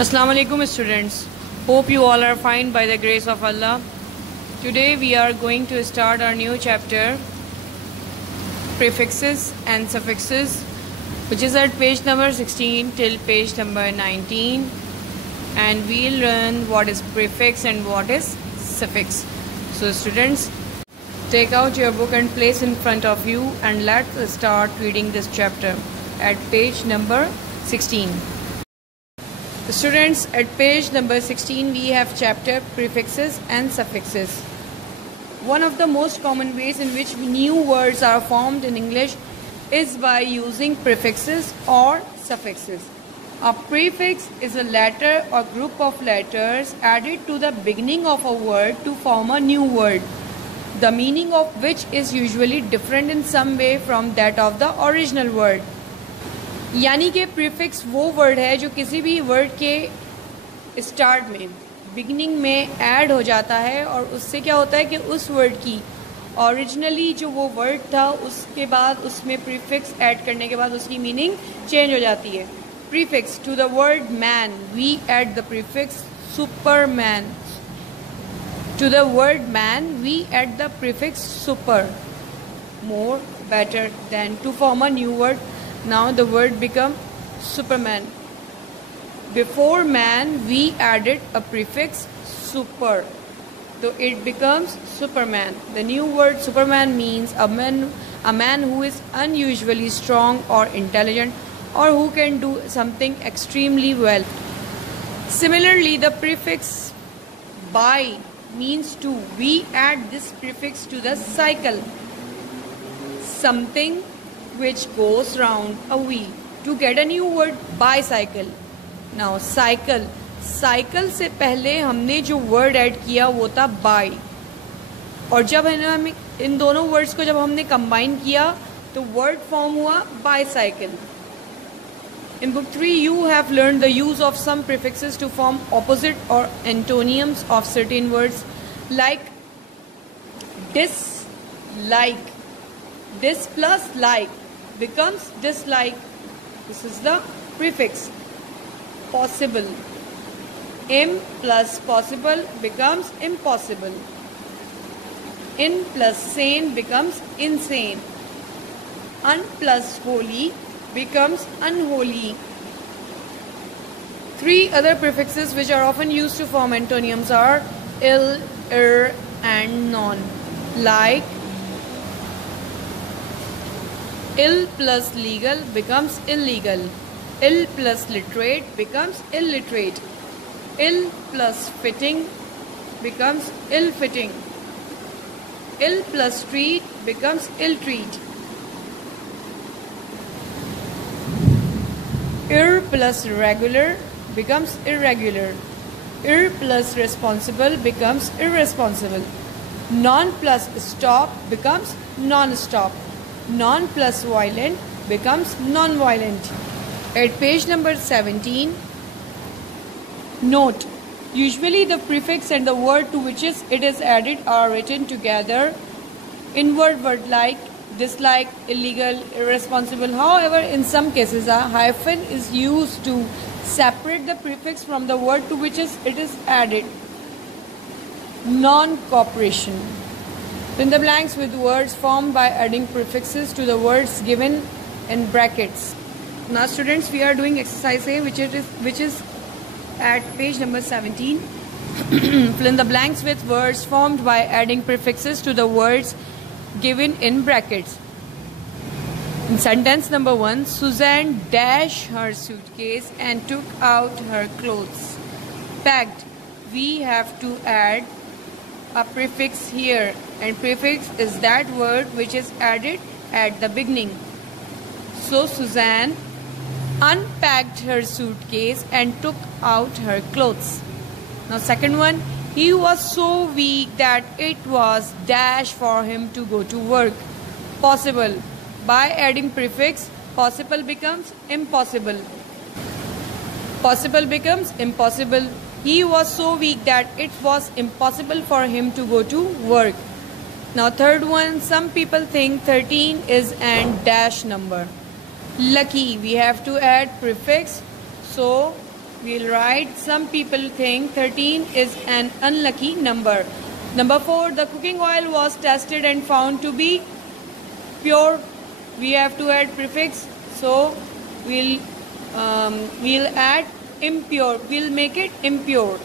Assalamu alaikum students. Hope you all are fine by the grace of Allah. Today we are going to start our new chapter, prefixes and suffixes, which is at page number 16 till page number 19, and we'll learn what is prefix and what is suffix. So students, take out your book and place in front of you, and let's start reading this chapter at page number 16. Students, at page number 16 we have chapter prefixes and suffixes. One of the most common ways in which new words are formed in English is by using prefixes or suffixes. A prefix is a letter or group of letters added to the beginning of a word to form a new word, the meaning of which is usually different in some way from that of the original word. यानी कि prefix वो word है जो किसी भी word के start में, beginning में ऐड हो जाता है, और उससे क्या होता है कि उस वर्ड की ओरिजिनली जो वो वर्ड था उसके बाद उसमें प्रीफिक्स ऐड करने के बाद उसकी मीनिंग चेंज हो जाती है. Prefix to the word man we add the prefix superman. To the word man we add the prefix super, more, better than. To form a new word, now the word become Superman. Before man we added a prefix super, so it becomes Superman. The new word Superman means a man who is unusually strong or intelligent, or who can do something extremely well. Similarly, the prefix by means to. We add this prefix to the cycle, something which goes round a wheel, to get a new word bicycle. Now cycle से पहले हमने जो word add किया वो था by, और जब हमें इन दोनों वर्ड्स को जब हमने कंबाइन किया तो वर्ड फॉर्म हुआ bicycle. In book 3 you have learned the use of some prefixes to form opposite or antonyms of certain words, like dislike. Dis plus like becomes dislike. This is the prefix. Possible. Im plus possible becomes impossible. In plus sane becomes insane. Un plus holy becomes unholy. 3 other prefixes which are often used to form antonyms are ill, and non. Like ill plus legal becomes illegal. Ill plus literate becomes illiterate. Ill plus fitting becomes ill-fitting. Ill plus treat becomes ill-treat. Ir plus regular becomes irregular. Ir plus responsible becomes irresponsible. Non plus stop becomes non-stop. Non plus violent becomes non-violent. At page number 17, note, usually the prefix and the word to which it is added are written together in word like, dislike, illegal, irresponsible. However, in some cases a hyphen is used to separate the prefix from the word to which it is added. Non-cooperation. Fill in the blanks with words formed by adding prefixes to the words given in brackets. Now students, we are doing exercise A, which is at page number 17. Fill in the blanks with words formed by adding prefixes to the words given in brackets. In sentence number 1, Suzanne dashed her suitcase and took out her clothes. Packed. We have to add a prefix here, and prefix is that word which is added at the beginning. So Suzanne unpacked her suitcase and took out her clothes. Now second one, he was so weak that it was dash for him to go to work. Possible. By adding prefix, possible becomes impossible. Possible becomes impossible. He was so weak that it was impossible for him to go to work. Now third one, some people think 13 is an dash number. Lucky, we have to add prefix, so we'll write some people think 13 is an unlucky number. Number 4, the cooking oil was tested and found to be pure. We have to add prefix, so we'll add impure. We'll make it impure.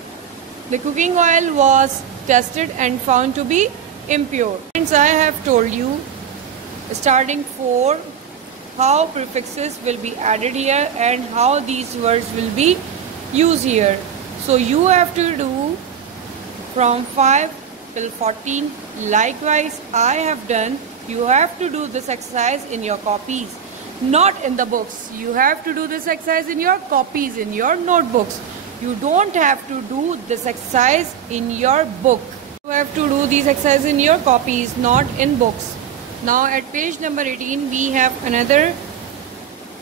The cooking oil was tested and found to be impure. Since I have told you starting 4 how prefixes will be added here and how these words will be used here. So you have to do from 5 till 14. Likewise, I have done. You have to do this exercise in your copies, not in the books. You have to do this exercise in your copies, in your notebooks. You don't have to do this exercise in your book. You have to do these exercises in your copies, not in books. Now at page number 18, we have another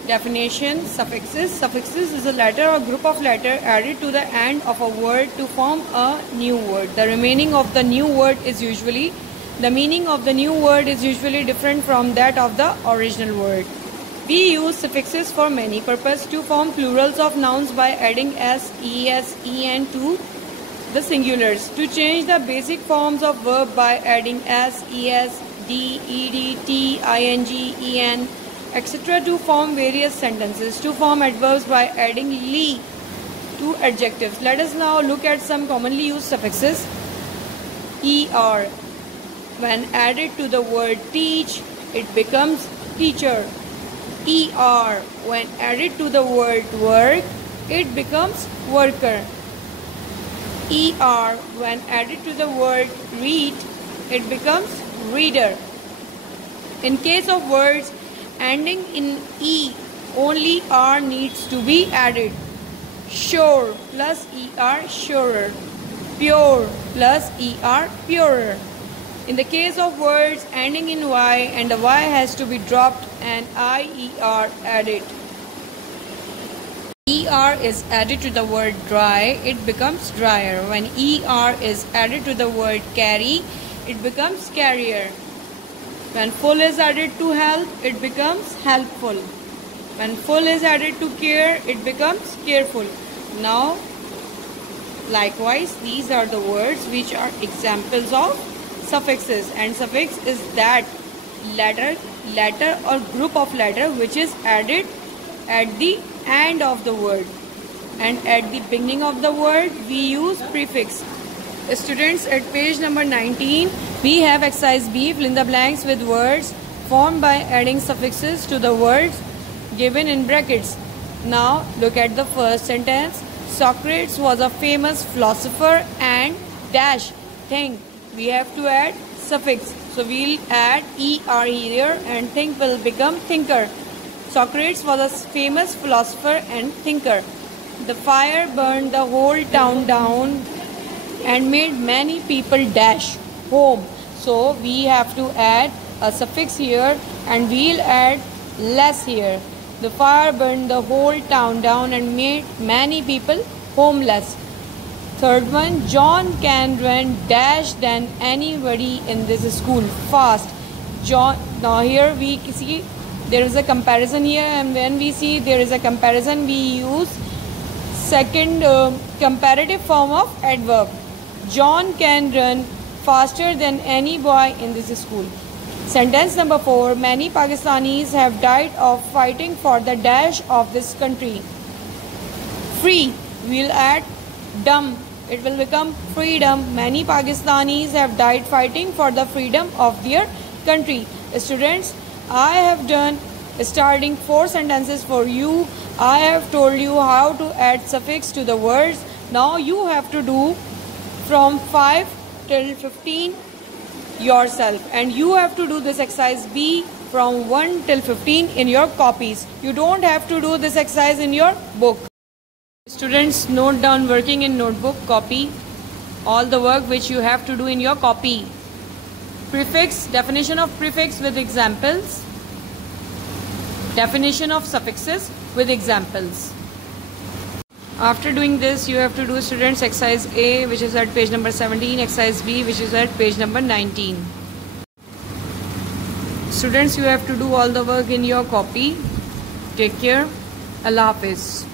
definition, suffixes. Suffixes is a letter or group of letters added to the end of a word to form a new word. The meaning of the new word is usually different from that of the original word. We use suffixes for many purposes: to form plurals of nouns by adding s, es, en to the singulars; to change the basic forms of verb by adding s, es, d, ed, t, ing, en, etc. to form various sentences; to form adverbs by adding ly to adjectives. Let us now look at some commonly used suffixes. Er, when added to the word teach, it becomes teacher. Er, when added to the word work, it becomes worker. Er, when added to the word read, it becomes reader. In case of words ending in e, only r needs to be added. Sure plus er, surer. Pure plus er, purer. In the case of words ending in y and the y has to be dropped and ier added. Er is added to the word dry, it becomes drier. When er is added to the word carry, it becomes carrier. When full is added to help, it becomes helpful. When full is added to care, it becomes careful. Now, likewise, these are the words which are examples of suffixes, and suffix is that letter or group of letter which is added at the end of the word, and at the beginning of the word we use prefix. Students, at page number 19 we have exercise B, fill in the blanks with words formed by adding suffixes to the words given in brackets. Now look at the first sentence. Socrates was a famous philosopher and dash think. We have to add suffix, so we'll add er here and think will become thinker. Socrates was a famous philosopher and thinker. The fire burned the whole town down and made many people dash home. So we have to add a suffix here and we'll add less here. The fire burned the whole town down and made many people homeless. Third one, John can run dash than anybody in this school fast. John. Now here we see there is a comparison here, and when we see there is a comparison, we use second comparative form of adverb. John can run faster than any boy in this school. Sentence number 4, many Pakistanis have died of fighting for the dash of this country. Free, we'll add dumb. It will become freedom. Many Pakistanis have died fighting for the freedom of their country. Students, I have done starting 4 sentences for you. I have told you how to add suffix to the words. Now you have to do from 5 till 15 yourself, and you have to do this exercise B from 1 till 15 in your copies. You don't have to do this exercise in your book. Students, note down working in notebook, copy all the work which you have to do in your copy. Prefix, definition of prefix with examples. Definition of suffixes with examples. After doing this, you have to do students exercise A, which is at page number 17, exercise B, which is at page number 19. Students, you have to do all the work in your copy. Take care. Allah Hafiz.